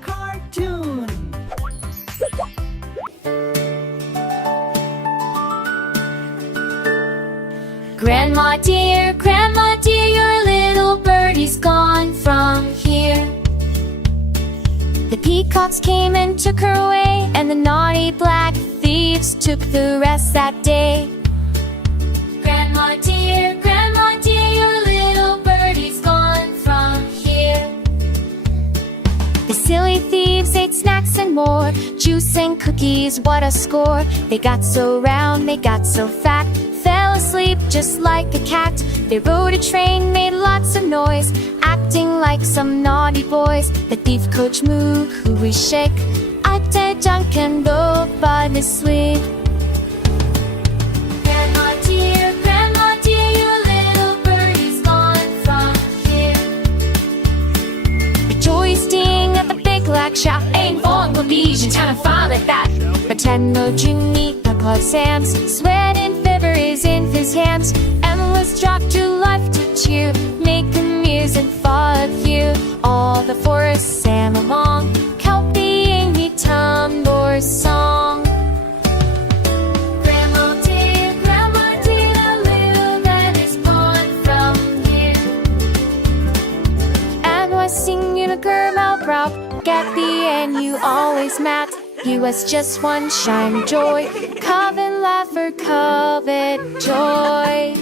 Cartoon. Grandma dear, your little birdie's gone from here. The peacocks came and took her away, and the naughty black thieves took the rest that day. Grandma dear, your little birdie's gone from here. The silly thieves ate snacks and more, juice and cookies, what a score. They got so round, they got so fat, fell asleep just like a cat. They rode a train, made lots of noise, acting like some naughty boys. The thief coach moved, who we shake, I did junk and rope by the sleep. Grandma dear, your little birdie's gone from here. Rejoicing at the big black shop, ain't falling for bees in town and fun like that. Pretend no Jimmy, Papa Sam's, sweat and fever is in his hands. Endless drop to life to cheer, make the music follow you. All the forest sang along, copying the tambour song. Grandma dear, the little man is gone from here. And was singing a girl brow, at the end you always met. He was just one shiny joy, covet laughter, covet joy.